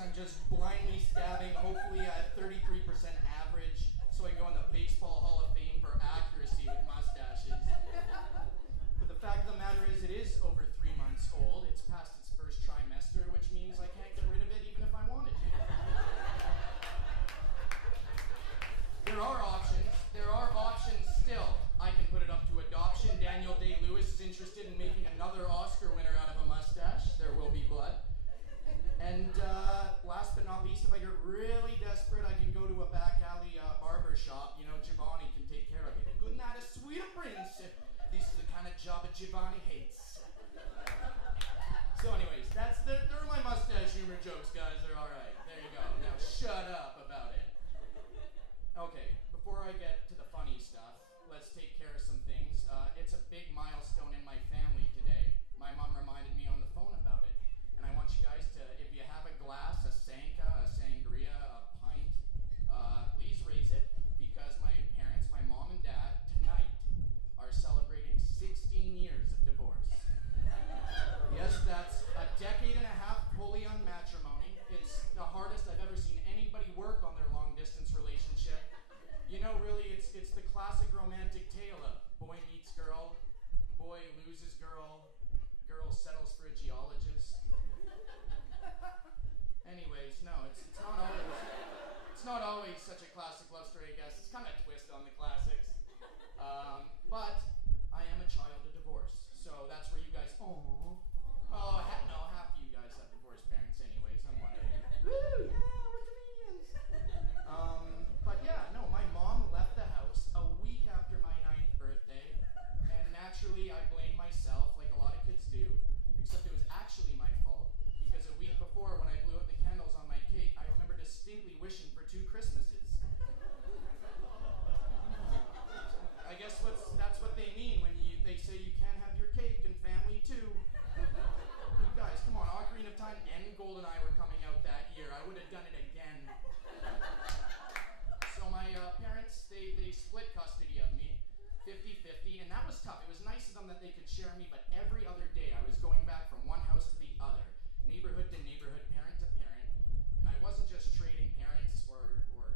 and I'm just blindly stabbing, hopefully at 33% average, so I can go in the Baseball Hall of Fame for accuracy with mustaches. But the fact of the matter is, it is over 3 months old. It's past its first trimester, which means I can't get rid of it even if I wanted to. There are options. There are options still. I can put it up to adoption. Daniel Day-Lewis is interested in making another Oscar winner out of a mustache. There will be blood. And last but not least, if I get really desperate, I can go to a back alley barber shop. You know, Giovanni can take care of it. Good night, a sweet prince. This is the kind of job that Giovanni hates. So anyways, there are my mustache humor jokes, guys. They're all right. There you go. Now shut up about it. Okay, before I get to the funny stuff, let's take care of some things. It's a big milestone in my family today. My mom reminded me on the phone about it. And I want you guys to, if you have a glass, a Sanka, a sangria, a pint, please raise it, because my parents, my mom and dad, tonight are celebrating 16 years of divorce. Yes, that's a decade and a half fully on matrimony. It's the hardest I've ever seen anybody work on their long-distance relationship. You know, really, it's the classic romantic tale of boy meets girl, boy loses girl, girl settles for a geologist. Anyways, no, it's not always such a classic love story, I guess. It's kind of a twist on the classics. But I am a child of divorce, so that's where you guys, no, half of you guys have divorced parents anyways. I'm one of you. Woo, yeah, we're comedians. But yeah, no, my mom left the house a week after my 9th birthday, and naturally I blame myself, like a lot of kids do, except it was actually my fault, because a week before, when I blew out the candles on my cake, I remember distinctly wishing for 2 Christmases. I guess that's what they mean when they say you can't have your cake and family too. You guys, come on, Ocarina of Time and GoldenEye were coming out that year. I would have done it again. So my parents, they split custody of me, 50-50, and that was tough. It was nice of them that they could share me, but every other day I was going back from one house to the other, neighborhood to neighborhood, parent to parent, and I wasn't just trading parents or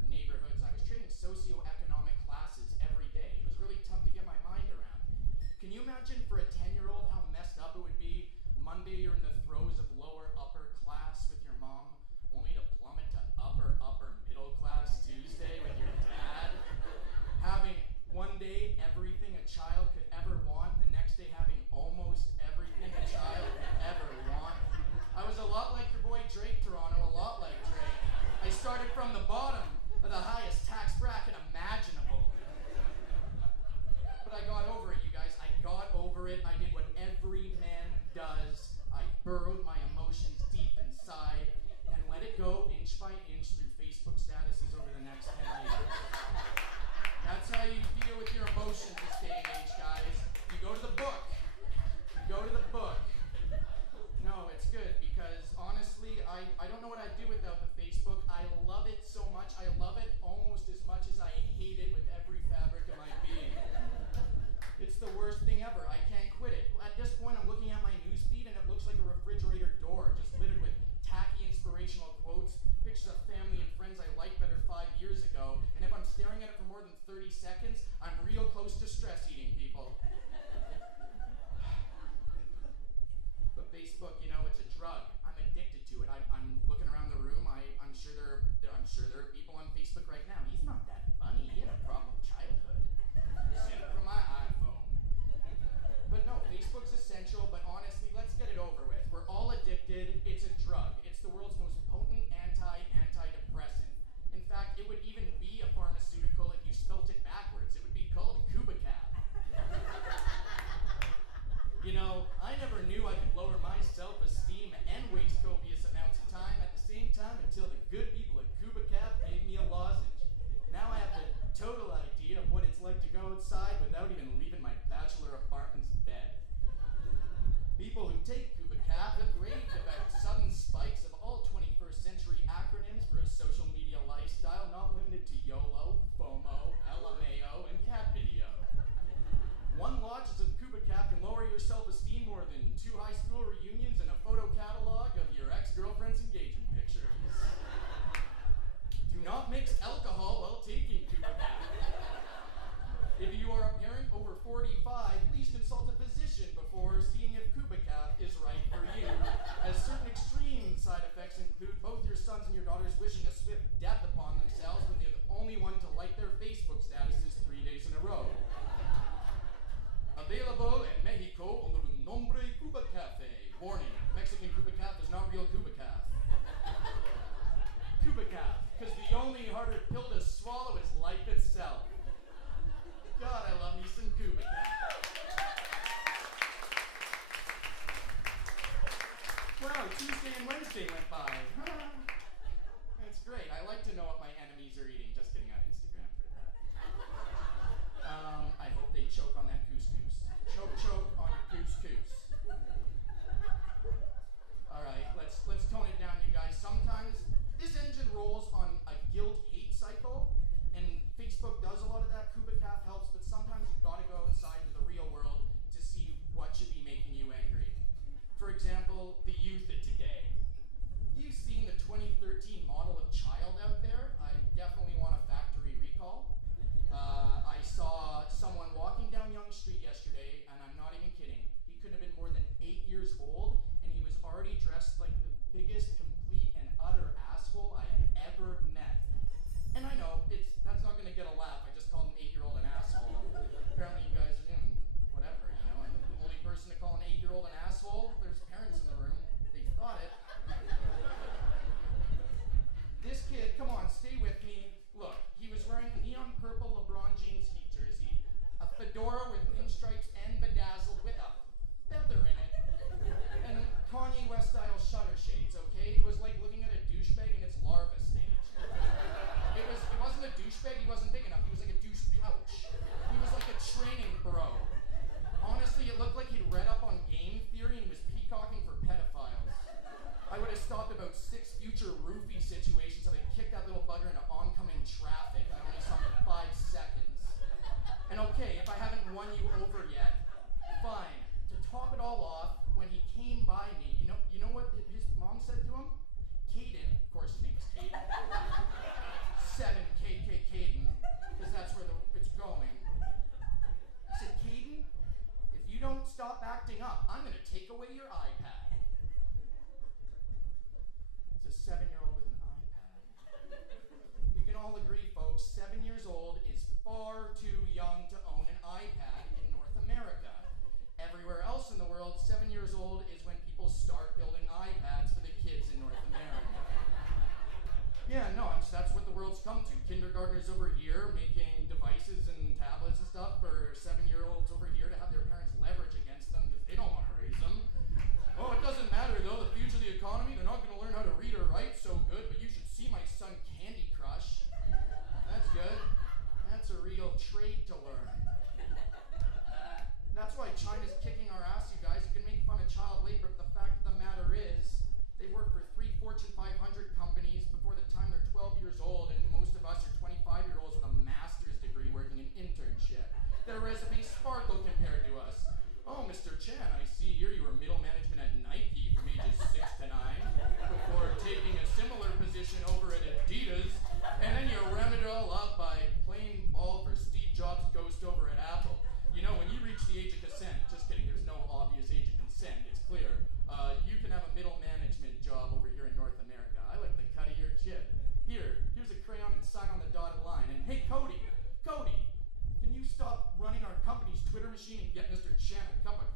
neighborhoods, I was trading socioeconomic classes every day. It was really tough to get my mind around. Can you imagine for a 10-year-old how messed up it would be? Monday you're in the throes of lower upper class with your mom, only to plummet to upper middle class Tuesday with your dad. Having one day everything a child could ever want, the next day having almost everything a child could ever want. I was a lot like your boy Drake, Toronto, a lot like Drake. I started from the bottom of the highest tax bracket imaginable. But I got over it, you guys. I got over it. I did what every man does. I burrowed my emotions deep inside and let it go inch by inch through Facebook statuses over the next 10 years. That's how you deal with your emotions this day and age, guys. You go to the book. You go to the book. No, it's good, because honestly, I don't know what I'd do without the Facebook. I love it so much. I love it almost as much as I hate it with every fabric of my being. It's the worst thing ever. I can't quit it. At this point, I'm looking at my newsfeed and it looks like a refrigerator door, just littered with tacky inspirational quotes, pictures of family and friends I liked better 5 years ago, and if I'm staring at it for more than 30 seconds, I'm real close to stress eating, people. But Facebook, you know, it's a drug. I'm addicted to it. I'm looking around the room. I'm sure there are people on Facebook right now. He's not that funny. He had a problem with childhood. Send it from my iPhone. But no, Facebook's essential, but honestly, let's get it over with. We're all addicted. It's a drug. It's the world's most potent antidepressant. In fact, it would even be a pharmaceutical if you spelt it backwards. It would be called Koobecaf. You know, I never knew I could lower my self-esteem and waste copious amounts of time at the same time until the good people at Koobecaf gave me a lozenge. Now I have the total idea of what it's like to go outside without even leaving my bachelor apartment's bed. People who take Koobecaf have raved about sudden spikes of all 21st century acronyms for a social media lifestyle not limited to YOLO, FOMO, LMAO, and cat video. One lodges of Koobecaf can lower your self-esteem more than 2 high school reunions and a photo catalog of your ex-girlfriend's engagement pictures. not mix alcohol while taking Koobecaf. If you are a parent over 45, please consult a physician before seeing if Koobecaf is right for you, as certain extreme side effects include both your sons and your daughters wishing a swift death upon themselves when they're the only one to like their Facebook statuses 3 days in a row. Available in Mexico under the nombre Koobecaf. Warning, Mexican Koobecaf is not real Koobecaf. Koobecaf, because the only harder pill to swallow is life itself. God, I love me some Koobecaf. Wow, Tuesday and Wednesday went by. That's great. I like to know what my enemies are eating. Just kidding, on Instagram for that. I hope they choke on that couscous. Choke on your couscous. All right, let's tone it down, you guys. Sometimes this engine rolls on a guilt-hate cycle, and Facebook does a lot of that. Koobecaf helps, but sometimes you've got to go outside to the real world to see what should be making you angry. For example, the youth of today. You've seen the 2013 model of child out there. I definitely want a factory recall. I saw someone walking down Yonge Street yesterday, and I'm not even kidding. He couldn't have been more than 8 years old, and he was already dressed like the biggest, complete, and utter asshole I have ever met. And I know, that's not going to get a laugh. I just called an 8-year-old an asshole. Apparently you guys are, whatever, And the only person to call an 8-year-old an asshole, there's parents in the room. They thought it. This kid, come on, stay with me. Look, he was wearing a neon purple LeBron James Heat jersey, a fedora with pinstripes and bedazzled with a feather in it, and Kanye West style shutter shades, okay? It was like looking at a douchebag in its larva stage. It wasn't a douchebag, he wasn't big enough, he was like a douche pouch. He was like a training bro. Honestly, it looked like he'd read up on game theory and he was peacocking for pedophiles. I would have stopped about 6 future roofie situations and I'd kicked that little bugger into oncoming traffic, and I only saw him for 5 seconds. And okay, if I haven't won you over yet, fine. To top it all off, when he came by me, you know what his mom said to him? Caden, of course his name was Caden. 7KK Caden, because that's where it's going. He said, Caden, if you don't stop acting up, I'm going to take away your iPad. It's a 7-year-old with an iPad. We can all agree, folks, 7 years old is far too young to own an iPad in North America. Everywhere else in the world, 7 years old is when people start building iPads for the kids in North America. Yeah, no, that's what the world's come to. Kindergartners over here making devices and tablets and stuff for 7-year-olds over here to have their parents leverage against them because they don't want to raise them. Oh, it doesn't matter though, the future of the economy, they're not going to learn how to read or write so good, but you should see my son Candy Crush. That's good. That's a real trade to learn. That's why China's kicking our ass, you guys. You can make fun of child labor, but the fact of the matter is, they work for 3 Fortune 500 companies before the time they're 12 years old, and most of us are 25-year-olds with a master's degree working an internship. Their resumes sparkle compared to us. Oh, Mr. Chan, I see here you were middle management at Nike from ages 6 to 9, before taking a similar position over at Adidas, and then you rounded it all up by playing ball for Steve Jobs' ghost over at Apple. When you reach the age of consent, just kidding, there's no obvious age of consent, it's clear. You can have a middle management job over here in North America. I like the cut of your jib. Here's a crayon and sign on the dotted line. And hey, Cody, can you stop running our company's Twitter machine and get Mr. Chan a cup of